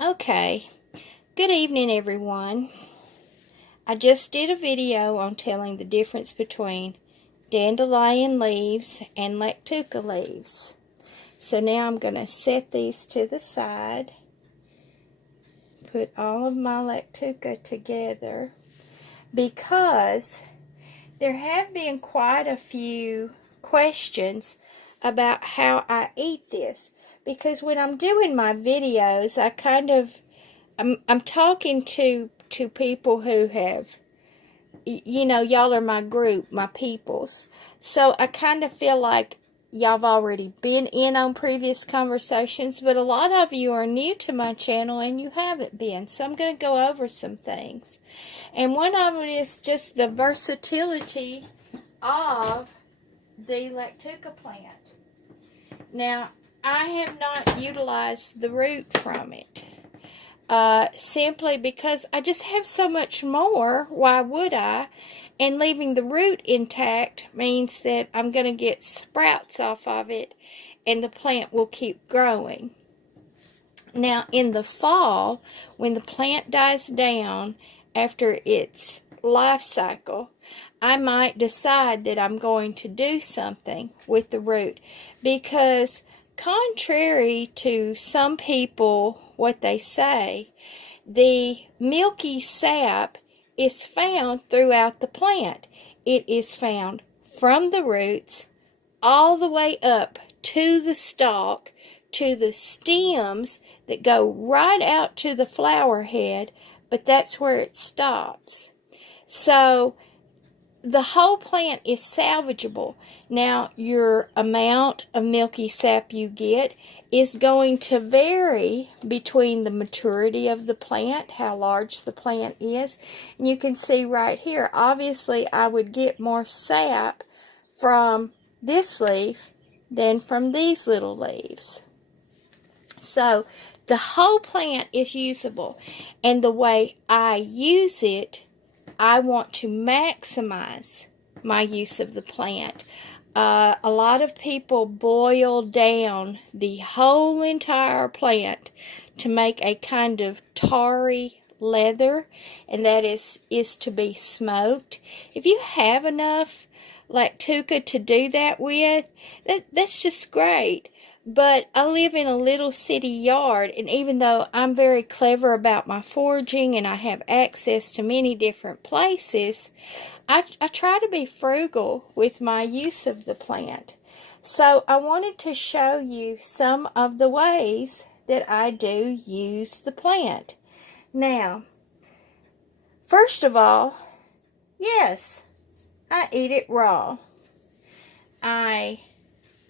Okay, good evening everyone. I just did a video on telling the difference between dandelion leaves and lactuca leaves. So now I'm going to set these to the side, put all of my lactuca together, because there have been quite a few questions about how I eat this. Because when I'm doing my videos, I'm talking to people who have, y'all are my group, my peoples. So I kind of feel like y'all have already been in on previous conversations, but a lot of you are new to my channel and you haven't been. So I'm going to go over some things. And one of it is just the versatility of the lactuca plant. Now, I have not utilized the root from it. Simply because I just have so much more. Why would I? And leaving the root intact means that I'm going to get sprouts off of it and the plant will keep growing. Now, in the fall, when the plant dies down after its life cycle, I might decide that I'm going to do something with the root, because contrary to some people, what they say, the milky sap is found throughout the plant. It is found from the roots all the way up to the stalk, to the stems that go right out to the flower head, but that's where it stops. So the whole plant is salvageable. Now, your amount of milky sap you get is going to vary between the maturity of the plant, how large the plant is. And you can see right here, obviously I would get more sap from this leaf than from these little leaves. So the whole plant is usable, and the way I use it, I want to maximize my use of the plant. A lot of people boil down the whole entire plant to make a kind of tarry leather, and that is to be smoked. If you have enough lactuca to do that with, that's just great. But I live in a little city yard, and even though I'm very clever about my foraging and I have access to many different places, I try to be frugal with my use of the plant. So I wanted to show you some of the ways that I do use the plant. Now, first of all, yes, I eat it raw. I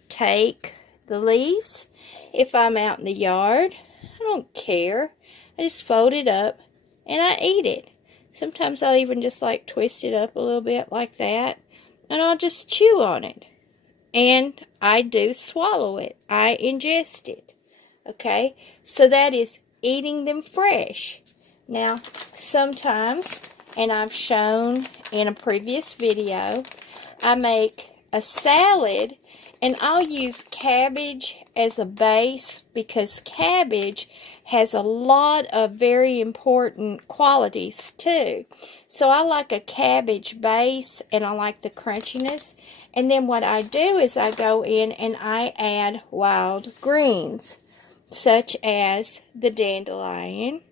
take the leaves. If I'm out in the yard, I don't care. I just fold it up and I eat it. Sometimes I'll even just like twist it up a little bit like that, and I'll just chew on it. And I do swallow it. I ingest it. Okay? So that is eating them fresh. Now, sometimes, and I've shown in a previous video, I make a salad, and I'll use cabbage as a base, because cabbage has a lot of very important qualities too. So I like a cabbage base, and I like the crunchiness. And then what I do is I go in and I add wild greens, such as the dandelion,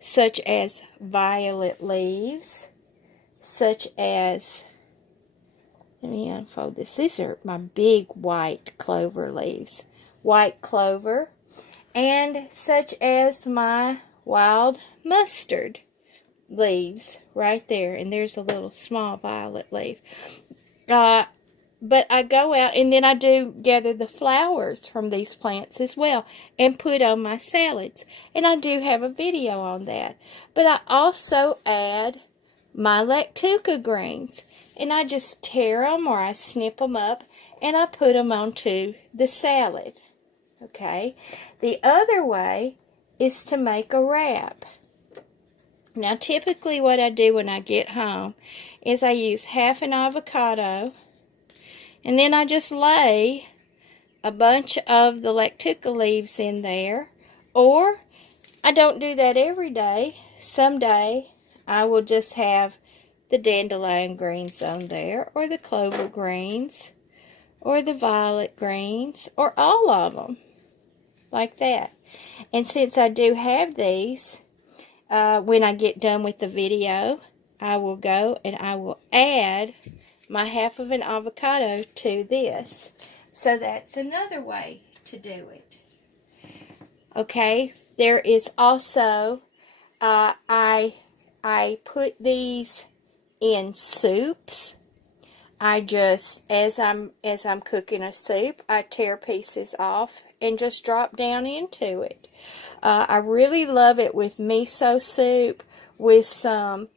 such as violet leaves, such as, let me unfold this. These are my big white clover leaves. White clover. And such as my wild mustard leaves right there. And there's a little small violet leaf. But I go out and then I do gather the flowers from these plants as well and put on my salads. And I do have a video on that. But I also add my lactuca greens. And I just tear them or I snip them up and I put them onto the salad. Okay. The other way is to make a wrap. Now, typically what I do when I get home is I use half an avocado, and then I just lay a bunch of the lactuca leaves in there, or I don't do that every day. Someday I will just have the dandelion greens on there, or the clover greens, or the violet greens, or all of them, like that. And since I do have these, when I get done with the video, I will go and I will add my half of an avocado to this. So that's another way to do it. Okay, there is also, I put these in soups. I just, as I'm cooking a soup, I tear pieces off and just drop down into it. I really love it with miso soup, with some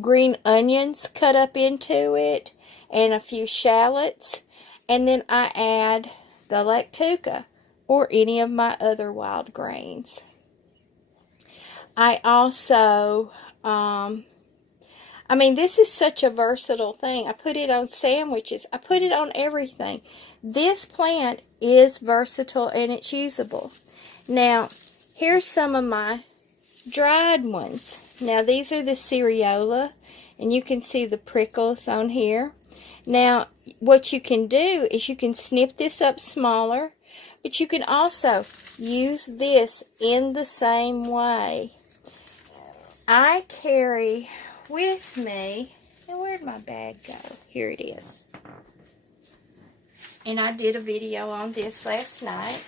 green onions cut up into it, and a few shallots, and then I add the lactuca or any of my other wild grains. I also, this is such a versatile thing. I put it on sandwiches. I put it on everything. This plant is versatile and it's usable. Now, here's some of my dried ones. Now, these are the cereola, and you can see the prickles on here. Now, what you can do is you can snip this up smaller, but you can also use this in the same way. I carry with me, now where'd my bag go? Here it is. And I did a video on this last night,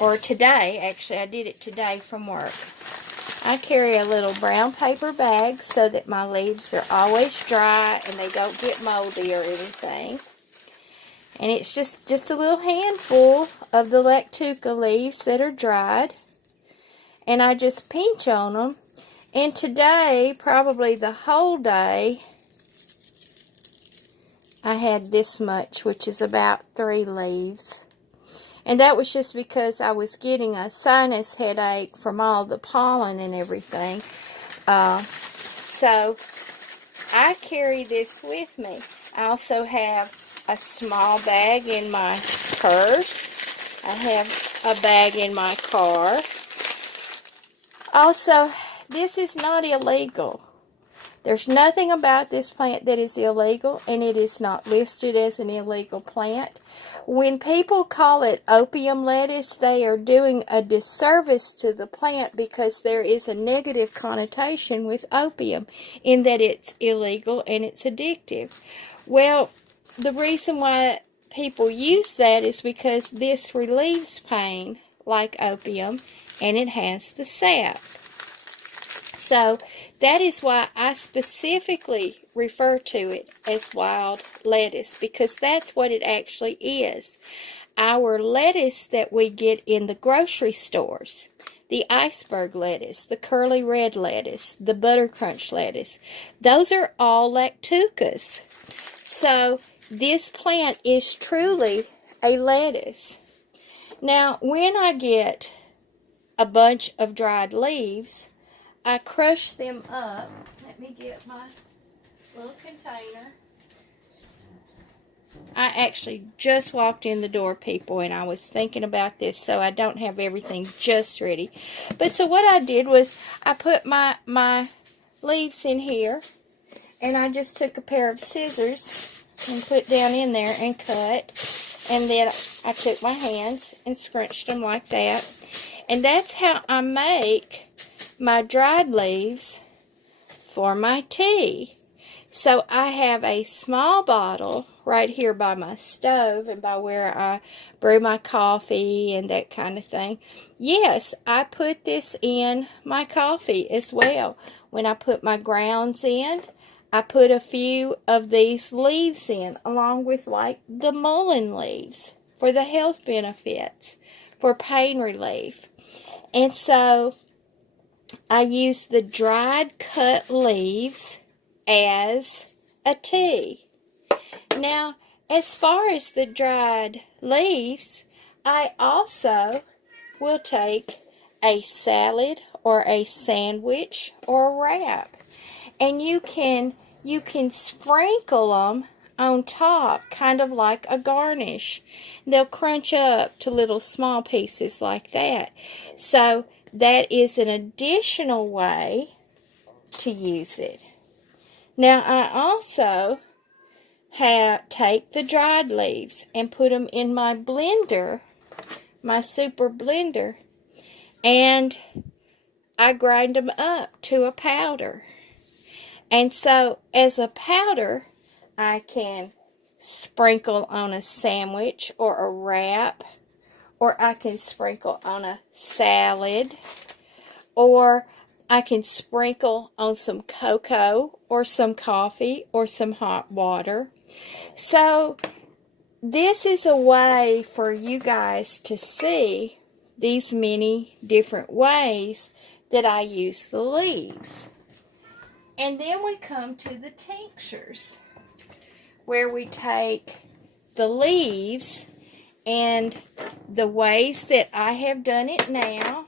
or today, actually. I did it today from work. I carry a little brown paper bag so that my leaves are always dry and they don't get moldy or anything. And it's just a little handful of the lactuca leaves that are dried. And I just pinch on them. And today, probably the whole day, I had this much, which is about 3 leaves. And that was just because I was getting a sinus headache from all the pollen and everything. So, I carry this with me. I also have a small bag in my purse. I have a bag in my car. Also, this is not illegal. There's nothing about this plant that is illegal, and it is not listed as an illegal plant. When people call it opium lettuce, they are doing a disservice to the plant, because there is a negative connotation with opium in that it's illegal and it's addictive. Well, the reason why people use that is because this relieves pain like opium, and it has the sap. So that is why I specifically refer to it as wild lettuce, because that's what it actually is. Our lettuce that we get in the grocery stores, the iceberg lettuce, the curly red lettuce, the butter crunch lettuce, those are all lactucas. So this plant is truly a lettuce. Now, when I get a bunch of dried leaves, I crush them up. Let me get my little container. I actually just walked in the door, people, and I was thinking about this, so I don't have everything just ready. But so what I did was I put my leaves in here, and I just took a pair of scissors and put down in there and cut. And then I took my hands and scrunched them like that. And that's how I make my dried leaves for my tea. So I have a small bottle right here by my stove and by where I brew my coffee and that kind of thing. Yes, I put this in my coffee as well. When I put my grounds in, I put a few of these leaves in, along with like the mullein leaves for the health benefits, for pain relief. And so I use the dried cut leaves as a tea. Now, as far as the dried leaves, I also will take a salad or a sandwich or a wrap. And you can sprinkle them on top, kind of like a garnish. They'll crunch up to little small pieces like that. So that is an additional way to use it. Now I also take the dried leaves and put them in my blender, my super blender, and I grind them up to a powder. And so as a powder, I can sprinkle on a sandwich or a wrap, or I can sprinkle on a salad, or I can sprinkle on some cocoa or some coffee or some hot water. So this is a way for you guys to see these many different ways that I use the leaves. And then we come to the tinctures, where we take the leaves, and the ways that I have done it now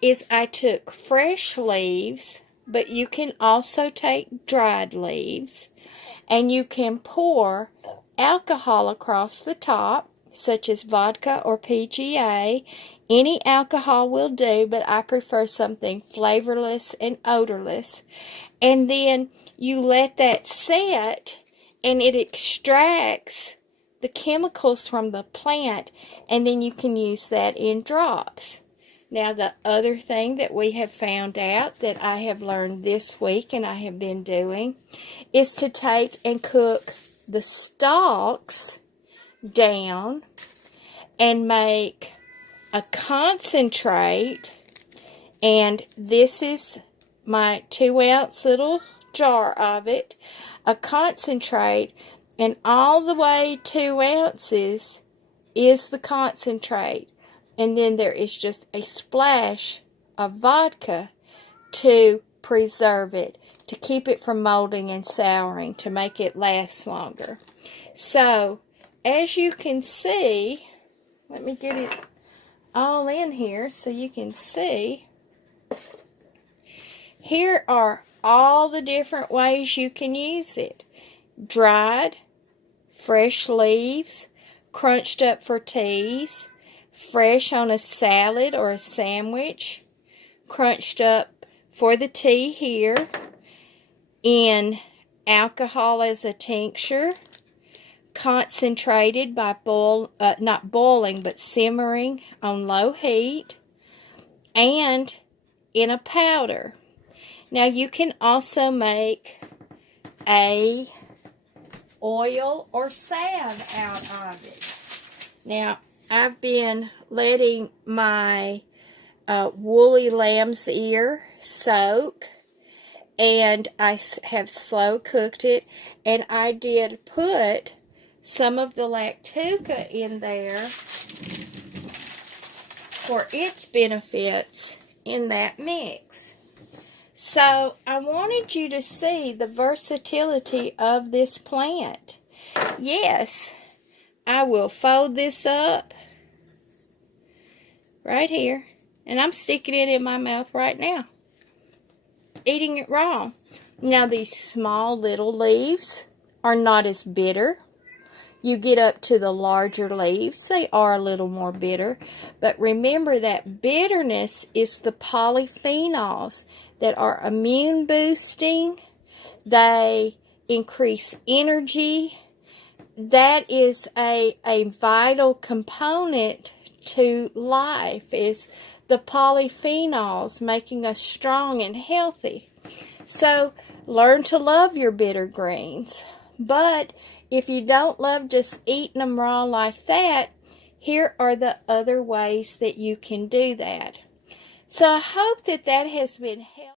is I took fresh leaves, but you can also take dried leaves, and you can pour alcohol across the top, such as vodka or PGA. Any alcohol will do, but I prefer something flavorless and odorless. And then you let that set, and it extracts the chemicals from the plant, and then you can use that in drops. Now, the other thing that we have found out that I have learned this week and I have been doing is to take and cook the stalks down and make a concentrate. And this is my 2-ounce little jar of it, a concentrate, and all the way 2 ounces is the concentrate. And then there is just a splash of vodka to preserve it, to keep it from molding and souring, to make it last longer. So, as you can see, let me get it all in here so you can see. Here are all the different ways you can use it. Dried, fresh leaves, crunched up for teas, fresh on a salad or a sandwich, crunched up for the tea here, in alcohol as a tincture, concentrated by not boiling but simmering on low heat, and in a powder. Now you can also make a oil or salve out of it. Now I've been letting my woolly lamb's ear soak, and I have slow cooked it, and I did put some of the lactuca in there for its benefits in that mix. So I wanted you to see the versatility of this plant. Yes, I will fold this up right here, and I'm sticking it in my mouth right now, eating it raw. Now these small little leaves are not as bitter. You get up to the larger leaves, they are a little more bitter. But remember that bitterness is the polyphenols that are immune boosting. They increase energy. That is a vital component to life, is the polyphenols, making us strong and healthy. So learn to love your bitter greens. But if you don't love just eating them raw like that, here are the other ways that you can do that. So I hope that has been helpful.